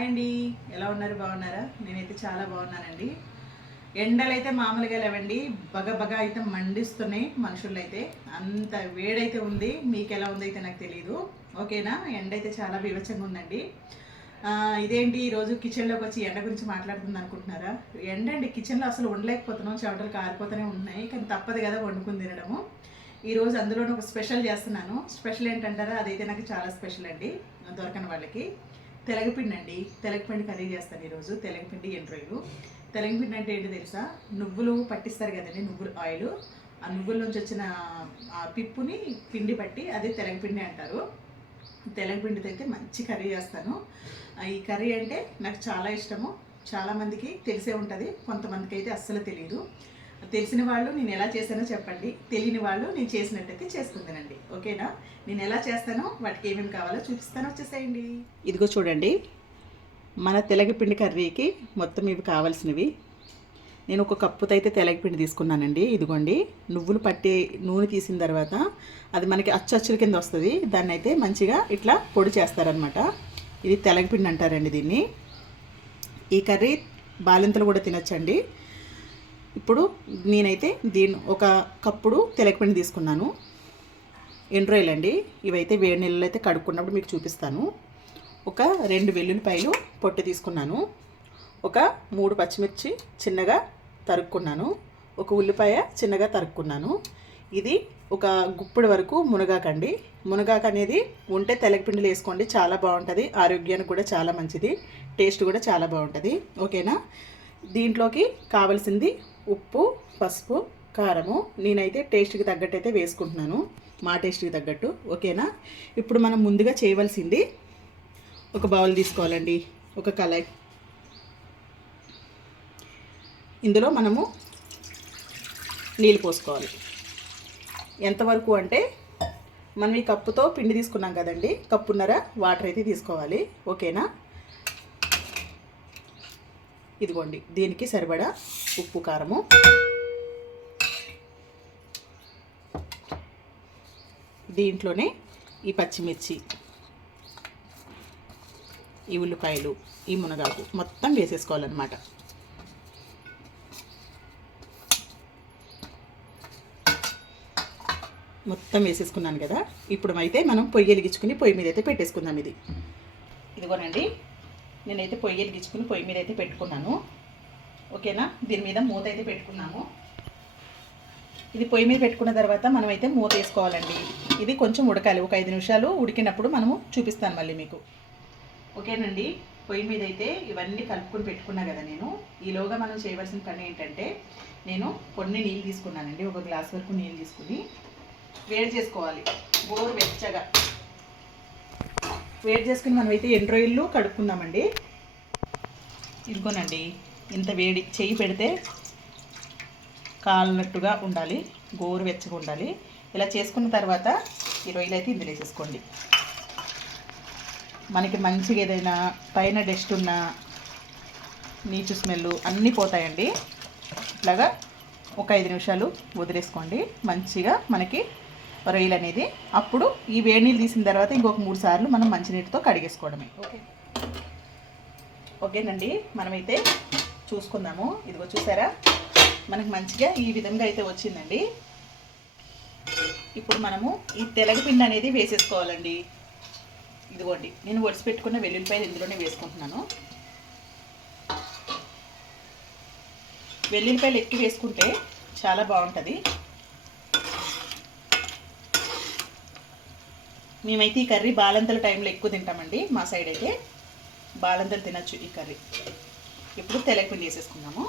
Hi అండి. ఎలా ఉన్నారు? బాగున్నారా? నేనైతే చాలా బాగున్నానండి. ఎండలు అయితే మామూలుగా లేవండి. బగ బగ అయితే మండిస్తున్నాయి మనుషులైతే. అంత వేడైతే ఉంది. మీకు ఎలా ఉందో అయితే నాకు తెలియదు ఓకేనా? ఎండ అయితే చాలా బీభత్సంగా ఉందండి. ఇదేంటి? ఈరోజు కిచెన్లోకి వచ్చి ఎండ గురించి మాట్లాడుతుంది అనుకుంటున్నారా? ఎండ అండి కిచెన్లో అసలు ఉండలేకపోతున్నాం. చెమటలు కారిపోతూనే ఉన్నాయి. కానీ తప్పదు కదా వండుకుని తినడము. ఈరోజు అందులోనే ఒక స్పెషల్ చేస్తున్నాను. స్పెషల్ ఏంటంటారా? అదైతే నాకు చాలా స్పెషల్ అండి. దొరకని వాళ్ళకి. తెలగపిండి అండి తెలగపిండి కర్రీ చేస్తాను ఈరోజు. తెలగపిండి ఎండ్రాయిలు తెలగపిండి అంటే ఏంటి తెలుసా? నువ్వులు పట్టిస్తారు కదండి నువ్వులు ఆయిల్. ఆ నువ్వుల నుంచి వచ్చిన ఆ పిప్పుని పిండి పట్టి అదే తెలగపిండి అంటారు. తెలగపిండితో అయితే మంచి కర్రీ చేస్తాను. ఈ కర్రీ అంటే నాకు చాలా ఇష్టము. చాలామందికి తెలిసే ఉంటుంది. కొంతమందికి అయితే అస్సలు తెలియదు తెలిసిన వాళ్ళు నేను ఎలా చేశానో చెప్పండి. తెలియని వాళ్ళు నేను చేసినట్టయితే చేసుకుందానండి ఓకేనా? నేను ఎలా చేస్తానో వాటికి ఏమేమి కావాలో చూపిస్తాను. వచ్చేసేయండి. ఇదిగో చూడండి. మన తెలగపిండి కర్రీకి మొత్తం ఇవి కావాల్సినవి. నేను ఒక కప్పుతో అయితే తెలగపిండి తీసుకున్నానండి. ఇదిగోండి. నువ్వులు పట్టి నూనె తీసిన తర్వాత అది మనకి అచ్చు అచ్చుల కింద వస్తుంది. దాన్ని అయితే మంచిగా ఇట్లా పొడి చేస్తారనమాట ఇది తెలగపిండి అంటారండి దీన్ని. ఈ కర్రీ బాలింతలు కూడా తినొచ్చండి. ఇప్పుడు నేనైతే దీని ఒక కప్పుడు తెలకపిండి తీసుకున్నాను. ఎండ్రాయిల్ అండి ఇవైతే వేడి నీళ్ళలో అయితే కడుక్కున్నప్పుడు మీకు చూపిస్తాను. ఒక రెండు వెల్లుల్లిపాయలు పొట్టు తీసుకున్నాను. ఒక మూడు పచ్చిమిర్చి చిన్నగా తరుక్కున్నాను. ఒక ఉల్లిపాయ చిన్నగా తరుక్కున్నాను. ఇది ఒక గుప్పుడు వరకు మునగాకండి. మునగాకు అనేది ఉంటే తెలగపిండిలు వేసుకోండి. చాలా బాగుంటుంది. ఆరోగ్యానికి కూడా చాలా మంచిది. టేస్ట్ కూడా చాలా బాగుంటుంది. ఓకేనా? దీంట్లోకి కావలసింది ఉప్పు పసుపు కారము నేనైతే టేస్ట్కి తగ్గట్టు అయితే వేసుకుంటున్నాను. మా టేస్ట్కి తగ్గట్టు. ఓకేనా? ఇప్పుడు మనం ముందుగా చేయవలసింది ఒక బౌల్ తీసుకోవాలండి. ఒక కళాయి. ఇందులో మనము నీళ్ళు పోసుకోవాలి. ఎంతవరకు అంటే మనం ఈ కప్పుతో పిండి తీసుకున్నాం కదండి కప్పున్నర వాటర్ అయితే తీసుకోవాలి. ఓకేనా? ఇదిగోండి దీనికి సరిపడా ఉప్పు కారము. దీంట్లోనే ఈ పచ్చిమిర్చి ఈ ఉల్లిపాయలు ఈ మునగాకు మొత్తం వేసేసుకోవాలన్నమాట. మొత్తం వేసేసుకున్నాను కదా ఇప్పుడు అయితే మనం పొయ్యి వెలిగించుకుని పొయ్యి మీద అయితే పెట్టేసుకుందాం ఇది. ఇదిగోనండి నేనైతే పొయ్యి వెలిగించుకుని పొయ్యి మీద అయితే పెట్టుకున్నాను. ఓకేనా? దీని మీద మూత అయితే పెట్టుకున్నాము. ఇది పొయ్యి మీద పెట్టుకున్న తర్వాత మనం అయితే మూత వేసుకోవాలండి. ఇది కొంచెం ఉడకాలి. ఒక ఐదు నిమిషాలు ఉడికినప్పుడు మనము చూపిస్తాను మళ్ళీ మీకు. ఓకేనండి? పొయ్యి మీద అయితే ఇవన్నీ కలుపుకొని పెట్టుకున్నా కదా నేను. ఈలోగా మనం చేయవలసిన పని ఏంటంటే నేను కొన్ని నీళ్ళు తీసుకున్నానండి. ఒక గ్లాస్ వరకు నీళ్ళు తీసుకుని వేడి చేసుకోవాలి. గోరు వెచ్చగా. వేడి చేసుకుని మనమైతే ఎన్ని రోజులు కడుక్కుందామండి? ఇదిగోనండి ఇంత వేడి చేయి పెడితే కాలినట్టుగా ఉండాలి గోరు వెచ్చగా ఉండాలి. ఇలా చేసుకున్న తర్వాత ఈ రొయ్యలు అయితే ఇందులో వేసేసుకోండి. మనకి మంచిగా ఏదైనా పైన డస్ట్ ఉన్న నీచు స్మెల్ అన్నీ పోతాయండి. ఇట్లాగా ఒక ఐదు నిమిషాలు వదిలేసుకోండి. మంచిగా మనకి రొయ్యలు అనేది అప్పుడు ఈ వేడి నీళ్ళు తీసిన తర్వాత ఇంకొక మూడు సార్లు మనం మంచినీటితో కడిగేసుకోవడమే. ఓకే? ఓకేనండి. మనమైతే చూసుకుందాము. ఇదిగో చూసారా? మనకు మంచిగా ఈ విధంగా అయితే వచ్చిందండి. ఇప్పుడు మనము ఈ తెలగపిండి అనేది వేసేసుకోవాలండి. ఇదిగోండి. నేను ఒడిసి పెట్టుకున్న వెల్లుల్లిపాయలు ఇందులోనే వేసుకుంటున్నాను. వెల్లుల్లిపాయలు ఎక్కువ వేసుకుంటే చాలా బాగుంటుంది. మేమైతే ఈ కర్రీ బాలంతల టైంలో ఎక్కువ తింటామండి మా సైడ్ అయితే. బాలంతలు తినచ్చు ఈ కర్రీ. ఇప్పుడు తెలగపిండి వేసేసుకుందాము.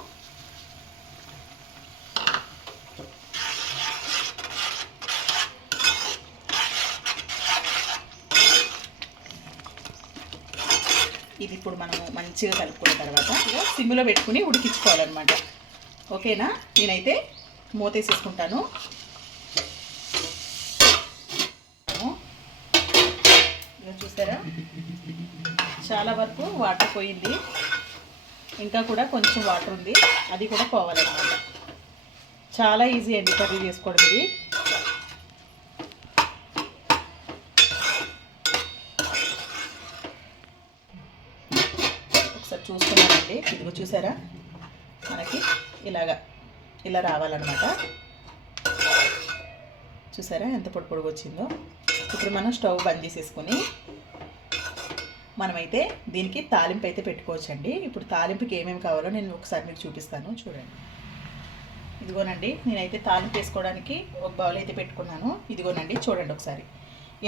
ఇది ఇప్పుడు మనము మంచిగా కలుపుకున్న తర్వాత సిమ్లో పెట్టుకుని ఉడికించుకోవాలన్నమాట. ఓకేనా? నేనైతే మూత వేసేసుకుంటాను. చూసారా? చాలా వరకు వాటర్ పోయింది. ఇంకా కూడా కొంచెం వాటర్ ఉంది. అది కూడా పోవాలన్నమాట. చాలా ఈజీ అండి కర్రీ చేసుకోవడం ఇది. ఇదిగో చూసారా? మనకి ఇలాగా ఇలా రావాలన్నమాట. చూసారా ఎంత పొడి పొడిగా వచ్చిందో? ఇప్పుడు మనం స్టవ్ బంద్ చేసేసుకొని మనమైతే దీనికి తాలింపు అయితే పెట్టుకోవచ్చండి. ఇప్పుడు తాలింపుకి ఏమేమి కావాలో నేను ఒకసారి మీకు చూపిస్తాను చూడండి. ఇదిగోనండి నేనైతే తాలింపు వేసుకోవడానికి ఒక బౌల్ అయితే పెట్టుకున్నాను. ఇదిగోనండి చూడండి ఒకసారి.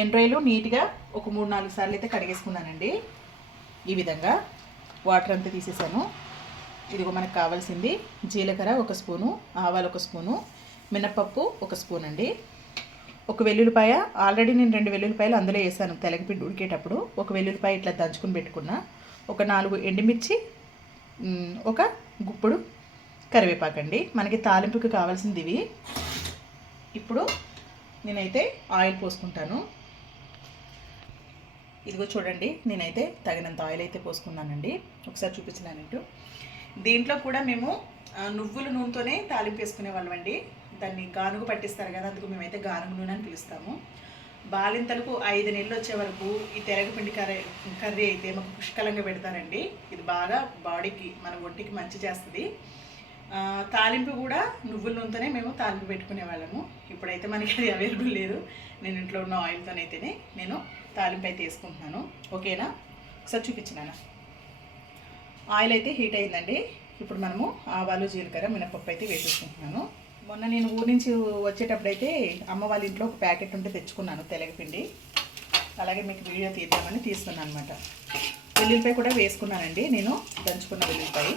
ఎండ్రాయిలు నీట్గా ఒక మూడు నాలుగు సార్లు అయితే కడిగేసుకున్నానండి. ఈ విధంగా వాటర్ అంతా తీసేసాను. ఇదిగో మనకు కావాల్సింది జీలకర్ర ఒక స్పూను ఆవాలు ఒక స్పూను మినపప్పు ఒక స్పూన్ అండి ఒక వెల్లుల్లిపాయ ఆల్రెడీ నేను రెండు వెల్లుల్లిపాయలు అందులో వేసాను తెలగపిండి ఉడికేటప్పుడు. ఒక వెల్లుల్లిపాయ ఇట్లా దంచుకుని పెట్టుకున్నా. ఒక నాలుగు ఎండుమిర్చి ఒక గుప్పుడు కరివేపాకండి మనకి తాలింపుకి కావాల్సింది ఇవి. ఇప్పుడు నేనైతే ఆయిల్ పోసుకుంటాను. ఇదిగో చూడండి నేనైతే తగినంత ఆయిల్ అయితే పోసుకున్నానండి. ఒకసారి చూపించినానంటూ దీంట్లో కూడా మేము నువ్వుల నూనెతోనే తాలింపు వేసుకునే వాళ్ళం అండి దాన్ని గానుగు పట్టిస్తారు కదా అందుకు మేమైతే గానుగు నూనె అని పిలుస్తాము. బాలింతలకు ఐదు నెలలు వచ్చే వరకు ఈ తెరగపిండి కర్రీ కర్రీ అయితే మాకు పుష్కలంగా పెడతారండి. ఇది బాగా బాడీకి మన ఒంటికి మంచి చేస్తుంది. తాలింపు కూడా నువ్వుల నూనెతోనే మేము తాలింపు పెట్టుకునేవాళ్ళము ఇప్పుడైతే మనకి అది అవైలబుల్ లేదు. నేను ఇంట్లో ఉన్న ఆయిల్తోనైతేనే నేను తాలింపు అయితే వేసుకుంటున్నాను. ఓకేనా? ఒకసారి చూపించినాను ఆయిల్ అయితే హీట్ అయిందండి. ఇప్పుడు మనము ఆవాలు జీలకర్ర మినపప్పు అయితే వేసేసుకుంటున్నాను. మొన్న నేను ఊరి నుంచి వచ్చేటప్పుడు అయితే అమ్మ వాళ్ళ ఇంట్లో ఒక ప్యాకెట్ ఉంటే తెచ్చుకున్నాను తెలగపిండి. అలాగే మీకు వీడియో తీద్దామని తీస్తున్నాను అనమాట వెల్లుల్లిపాయ కూడా వేసుకున్నానండి. నేను దంచుకున్న వెల్లుల్లిపాయ.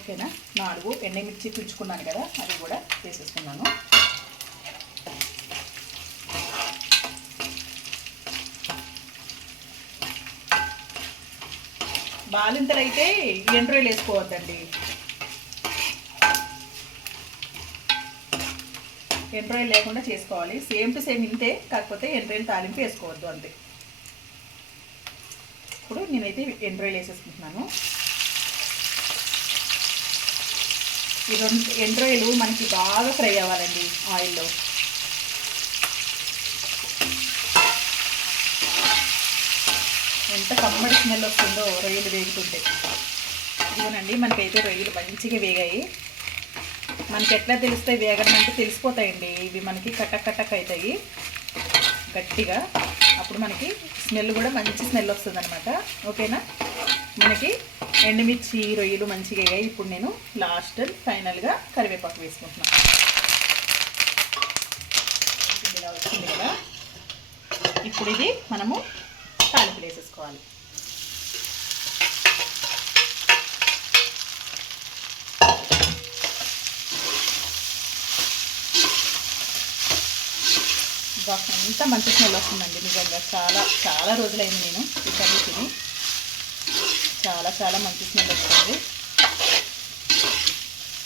ఓకేనా? నాలుగు ఎండమిర్చి పిలుచుకున్నాను కదా అది కూడా వేసేసుకున్నాను. వాలింతలు అయితే ఎండ్రాయిలు వేసుకోవద్దండి. ఎండ్రాయిల్ లేకుండా చేసుకోవాలి. సేమ్ టు సేమ్ ఇంతే కాకపోతే ఎండ్రాయిల్ తాలింపు వేసుకోవద్దు అంతే. ఇప్పుడు నేనైతే ఎండ్రాయిల్ వేసేసుకుంటున్నాను. ఈ రెండు ఎండ్రాయిలు మనకి బాగా ఫ్రై అవ్వాలండి ఆయిల్లో. ఎంత కమ్మడి స్మెల్ వస్తుందో రొయ్యలు వేగుతుంటే. ఇదిగోనండి మనకైతే రొయ్యలు మంచిగా వేగాయి. మనకి ఎట్లా తెలుస్తాయి? వేగడం అంటే తెలిసిపోతాయండి. ఇవి మనకి కటక్ కటక్ అవుతాయి. గట్టిగా. అప్పుడు మనకి స్మెల్ కూడా మంచి స్మెల్ వస్తుందనమాట ఓకేనా? మనకి ఎండుమిర్చి రొయ్యలు మంచిగా వేగాయి. ఇప్పుడు నేను లాస్ట్ ఫైనల్గా కరివేపాకు వేసుకుంటున్నాను ఇలా వచ్చింది కదా ఇప్పుడు ఇది మనము తాలింపులు వేసేసుకోవాలి ఎంత మంచి స్మెల్ వస్తుందండి నిజంగా. చాలా చాలా రోజులైంది నేను ఈ కర్రీ తిని. చాలా చాలా మంచి స్మెల్ వస్తుంది.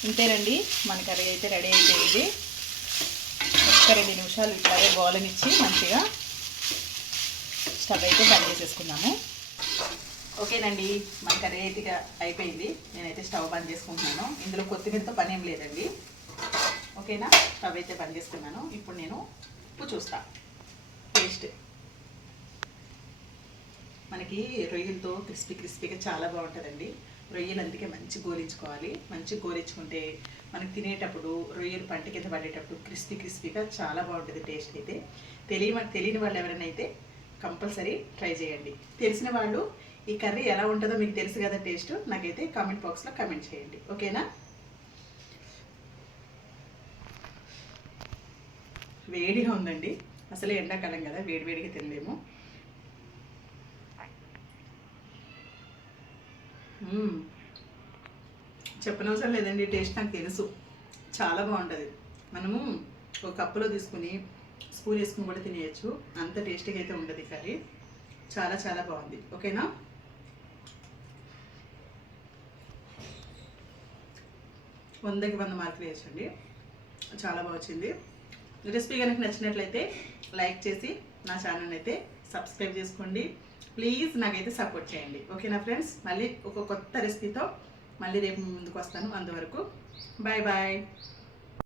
ఇంతేనండి మన కర్రీ అయితే రెడీ అయిపోయింది. ఒక్క రెండు నిమిషాలు ఇట్లాగే గోలనిచ్చి మంచిగా స్టవ్ అయితే బంద్ చేసేసుకున్నాము. ఓకేనండి మన కర్రీ అయితే అయిపోయింది. నేనైతే స్టవ్ బంద్ చేసుకుంటున్నాను. ఇందులో కొత్తిమీరతో పని ఏం లేదండి. ఓకేనా? స్టవ్ అయితే బంద్ చేసుకున్నాను. ఇప్పుడు నేను ఉప్పు చూస్తా టేస్ట్ మనకి రొయ్యలతో క్రిస్పీ క్రిస్పీగా చాలా బాగుంటుందండి. రొయ్యలు అందుకే మంచి గోరించుకోవాలి మంచి గోరించుకుంటే మనకి తినేటప్పుడు రొయ్యలు పంట కింద పడేటప్పుడు క్రిస్పీ క్రిస్పీగా చాలా బాగుంటుంది టేస్ట్ అయితే. తెలియ తెలియని వాళ్ళు ఎవరైనా అయితే కంపల్సరీ ట్రై చేయండి. తెలిసిన వాళ్ళు ఈ కర్రీ ఎలా ఉంటుందో మీకు తెలుసు కదా టేస్ట్. నాకైతే కామెంట్ బాక్స్లో కామెంట్ చేయండి. ఓకేనా? వేడిగా ఉందండి. అసలే ఎండాకాలం కదా వేడి వేడిగా తినలేము. చెప్పనవసరం లేదండి టేస్ట్ నాకు తెలుసు. చాలా బాగుంటుంది. మనము ఒక కప్పులో తీసుకుని స్పూన్ వేసుకుని కూడా తినేయచ్చు. అంత టేస్టీగా అయితే ఉండదు కర్రీ. చాలా చాలా బాగుంది. ఓకేనా? వందకి వంద మార్కులు వేసండి చాలా బాగా వచ్చింది. రెసిపీ కనుక నచ్చినట్లయితే లైక్ చేసి నా ఛానల్ అయితే సబ్స్క్రైబ్ చేసుకోండి. ప్లీజ్ నాకైతే సపోర్ట్ చేయండి. ఓకేనా ఫ్రెండ్స్? మళ్ళీ ఒక కొత్త రెసిపీతో మళ్ళీ రేపు ముందుకు వస్తాను. అంతవరకు బాయ్ బాయ్